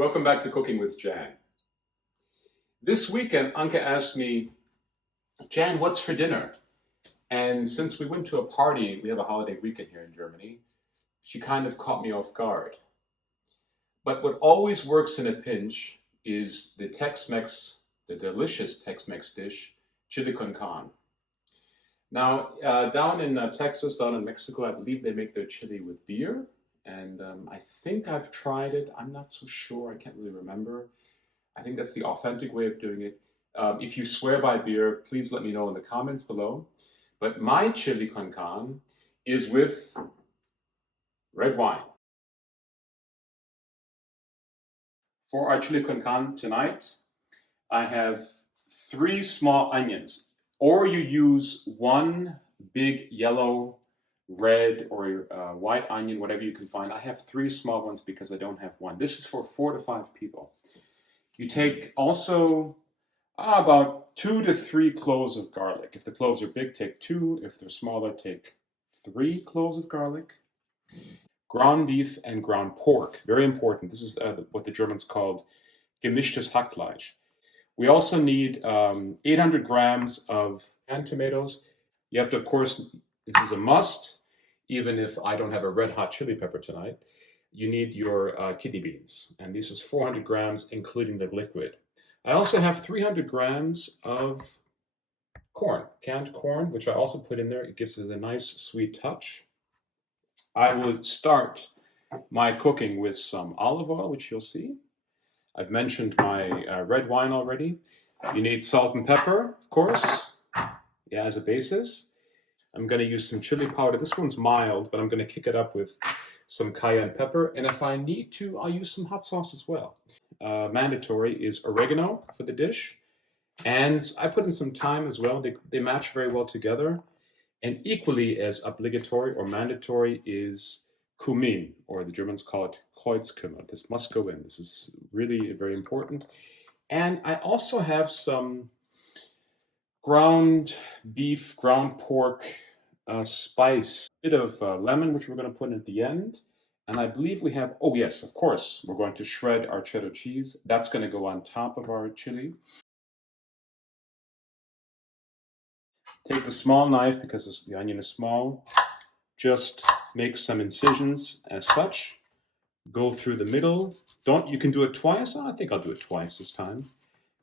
Welcome back to Cooking with Jan. This weekend, Anke asked me, Jan, what's for dinner? And since we went to a party, we have a holiday weekend here in Germany, she kind of caught me off guard. But what always works in a pinch is the Tex-Mex, the delicious Tex-Mex dish, Chili Con Carne. Now, down in Texas, down in Mexico, I believe they make their chili with beer. And I think I've tried it. I'm not so sure. I can't really remember. I think that's the authentic way of doing it. If you swear by beer, please let me know in the comments below. But my chili con carne is with red wine. For our chili con carne tonight, I have 3 small onions. Or you use 1 big yellow, red, or white onion, whatever you can find. I have 3 small ones because I don't have 1. This is for 4 to 5 people. You take also about 2 to 3 cloves of garlic. If the cloves are big, take 2. If they're smaller, take 3 cloves of garlic. Ground beef and ground pork. Very important. This is what the Germans called gemischtes Hackfleisch. We also need 800 grams of canned tomatoes. You have to, of course, this is a must, even if I don't have a red hot chili pepper tonight. You need your kidney beans, and this is 400 grams, including the liquid. I also have 300 grams of corn, canned corn, which I also put in there. It gives it a nice sweet touch. I will start my cooking with some olive oil, which you'll see. I've mentioned my red wine already. You need salt and pepper, of course, yeah, as a basis. I'm going to use some chili powder. This one's mild, but I'm going to kick it up with some cayenne pepper. And if I need to, I'll use some hot sauce as well. Mandatory is oregano for the dish. And I put in some thyme as well. They match very well together. And equally as obligatory or mandatory is cumin, or the Germans call it Kreuzkümmel. This must go in. This is really very important. And I also have some ground beef, ground pork spice, a bit of lemon, which we're going to put in at the end. And I believe we have, oh yes, of course, we're going to shred our cheddar cheese. That's going to go on top of our chili. Take the small knife, because the onion is small, just make some incisions as such. Go through the middle. You can do it twice. I think I'll do it twice this time.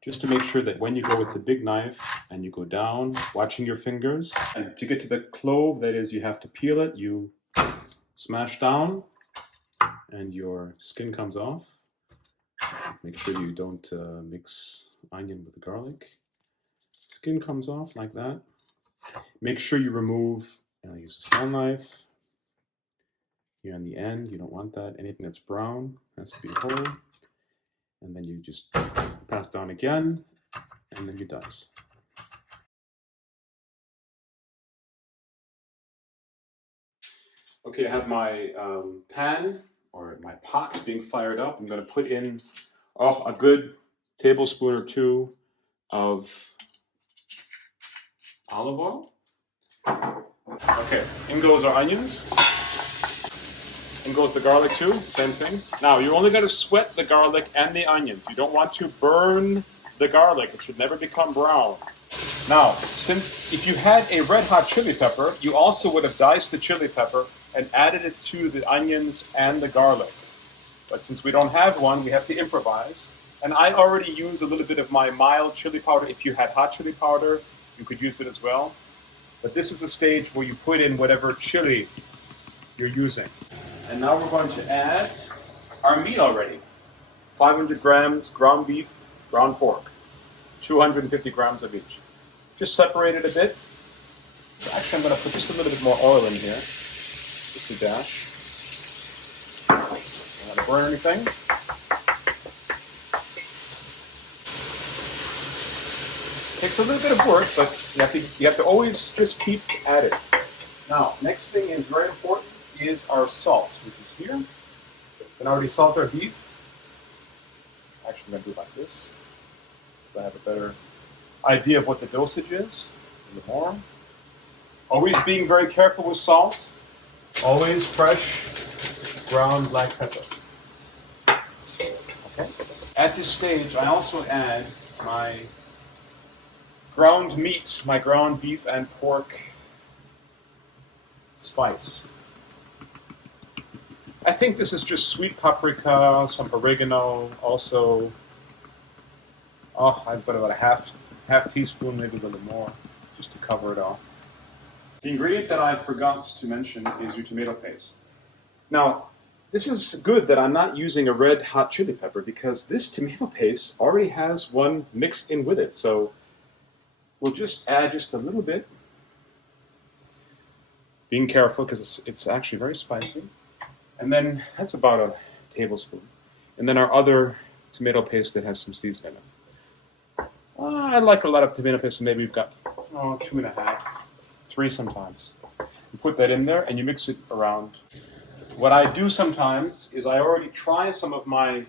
Just to make sure that when you go with the big knife and you go down, watching your fingers, and to get to the clove, that is, you have to peel it, you smash down and your skin comes off. Make sure you don't mix onion with the garlic. Skin comes off like that. Make sure you remove, and I use a small knife. Here on the end, you don't want that. Anything that's brown has to be whole. And then you just pass down again, and then you're done. Okay, I have my pan, or my pot, being fired up. I'm going to put in a good tablespoon or 2 of olive oil. Okay, in goes our onions. In goes the garlic too, same thing. Now, you're only going to sweat the garlic and the onions. You don't want to burn the garlic. It should never become brown. Now, since if you had a red hot chili pepper, you also would have diced the chili pepper and added it to the onions and the garlic. But since we don't have one, we have to improvise. And I already used a little bit of my mild chili powder. If you had hot chili powder, you could use it as well. But this is a stage where you put in whatever chili you're using. And now we're going to add our meat already. 500 grams ground beef, ground pork. 250 grams of each. Just separate it a bit. So actually, I'm going to put just a little bit more oil in here. Just a dash. Don't want to burn anything. Takes a little bit of work, but you have to always just keep at it. Now, next thing is very important is our salt, which is here. We can already salt our beef. Actually, I'm going to do it like this, because I have a better idea of what the dosage is. A little more. Always being very careful with salt. Always fresh ground black pepper. Okay. At this stage, I also add my ground meat, my ground beef and pork spice. I think this is just sweet paprika, some oregano, also, oh, I've got about a half teaspoon, maybe a little more, just to cover it all. The ingredient that I forgot to mention is your tomato paste. Now, this is good that I'm not using a red hot chili pepper because this tomato paste already has one mixed in with it. So we'll just add just a little bit. Being careful because it's actually very spicy. And then that's about a tablespoon. And then our other tomato paste that has some seasoning in it. I like a lot of tomato paste, so maybe we've got 2.5, 3 sometimes. You put that in there and you mix it around. What I do sometimes is I already try some of my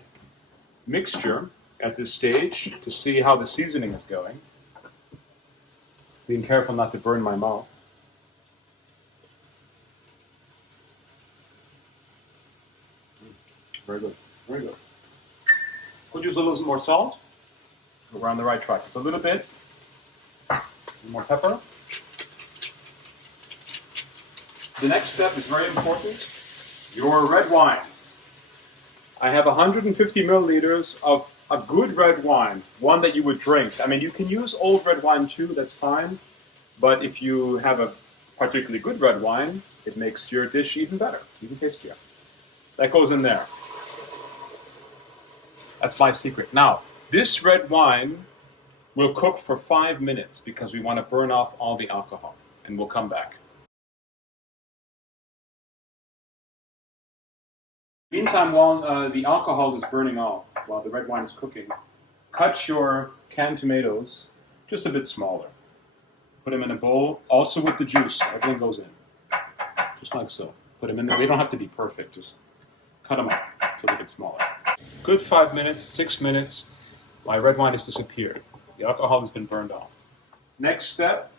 mixture at this stage to see how the seasoning is going. Being careful not to burn my mouth. Very good, very good. Could use a little more salt. We're on the right track. It's a little bit more pepper. The next step is very important. Your red wine. I have 150 milliliters of a good red wine, one that you would drink. I mean, you can use old red wine too, that's fine. But if you have a particularly good red wine, it makes your dish even better, even tastier. That goes in there. That's my secret. Now, this red wine will cook for 5 minutes because we want to burn off all the alcohol, and we'll come back. Meantime, while the alcohol is burning off, while the red wine is cooking, cut your canned tomatoes just a bit smaller. Put them in a bowl, also with the juice. Everything goes in, just like so. Put them in there. They don't have to be perfect. Just cut them up so they get smaller. Good 5 minutes, 6 minutes. My red wine has disappeared. The alcohol has been burned off. Next step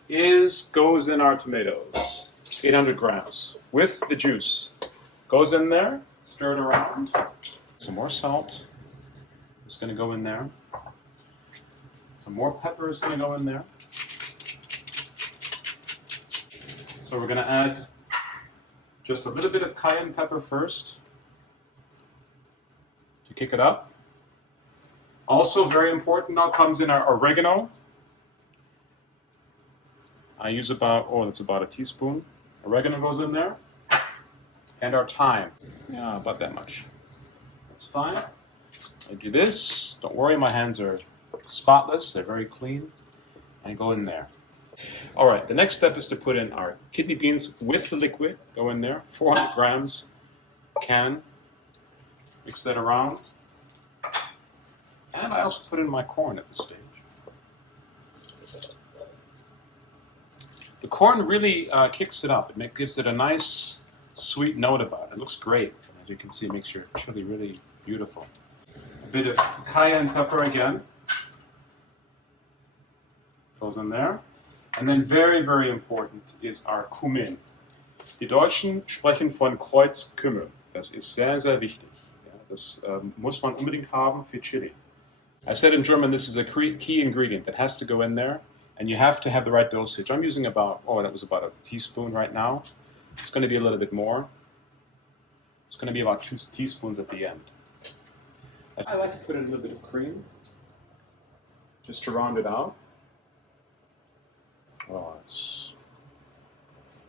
goes in our tomatoes, 800 grams, with the juice. Goes in there. Stir it around. Some more salt is going to go in there. Some more pepper is going to go in there. So we're going to add just a little bit of cayenne pepper first to kick it up. Also very important now comes in our oregano. I use that's about a teaspoon. Oregano goes in there. And our thyme. Yeah, about that much. That's fine. I do this. Don't worry, my hands are spotless. They're very clean. And go in there. All right, the next step is to put in our kidney beans with the liquid. Go in there. 400 grams can. Mix that around. And I also put in my corn at this stage. The corn really kicks it up. It gives it a nice sweet note about it. It looks great. As you can see, it makes your chili really beautiful. A bit of cayenne pepper again. Goes in there. And then very, very important is our cumin. Die Deutschen sprechen von Kreuzkümmel. Das ist sehr, sehr wichtig. Ja, das muss man unbedingt haben für Chili. I said in German this is a key ingredient that has to go in there, and you have to have the right dosage. I'm using that was about a teaspoon right now. It's going to be a little bit more. It's going to be about 2 teaspoons at the end. I like to put in a little bit of cream, just to round it out. Oh, it's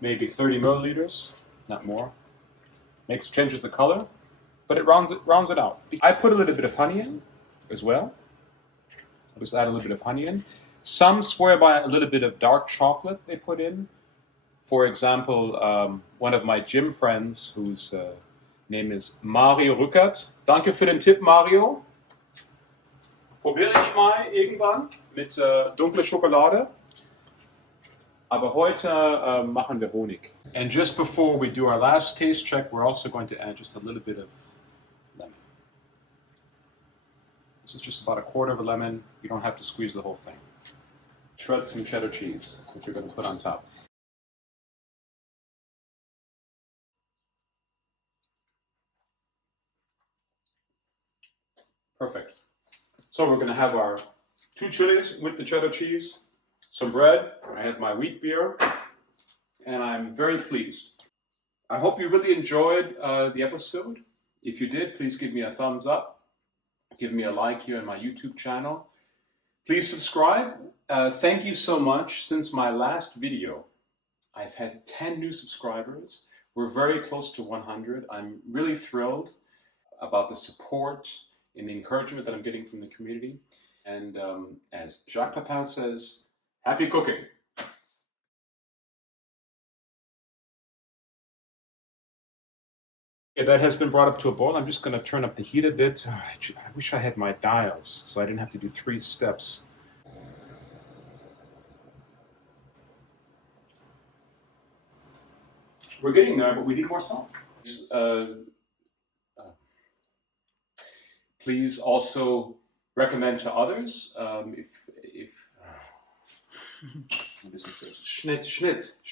maybe 30 milliliters, not more. Changes the color, but it rounds it out. I put a little bit of honey in as well. I'll just add a little bit of honey in. Some swear by a little bit of dark chocolate they put in. For example, one of my gym friends, whose name is Mario Rückert. Danke für den Tipp, Mario. Probiere ich mal irgendwann mit dunkler Schokolade. Aber heute machen wir Honig. And just before we do our last taste check, we're also going to add just a little bit of lemon. This is just about a quarter of a lemon. You don't have to squeeze the whole thing. Shred some cheddar cheese, which you're going to put on top. Perfect. So we're going to have our 2 chilies with the cheddar cheese, some bread. I have my wheat beer, and I'm very pleased. I hope you really enjoyed the episode. If you did, please give me a thumbs up. Give me a like here on my YouTube channel. Please subscribe. Thank you so much. Since my last video, I've had 10 new subscribers. We're very close to 100. I'm really thrilled about the support and the encouragement that I'm getting from the community. And as Jacques Pepin says, happy cooking. Okay, that has been brought up to a boil. I'm just going to turn up the heat a bit. I wish I had my dials so I didn't have to do 3 steps. We're getting there, but we need more salt. Please also recommend to others if this is Schnitt.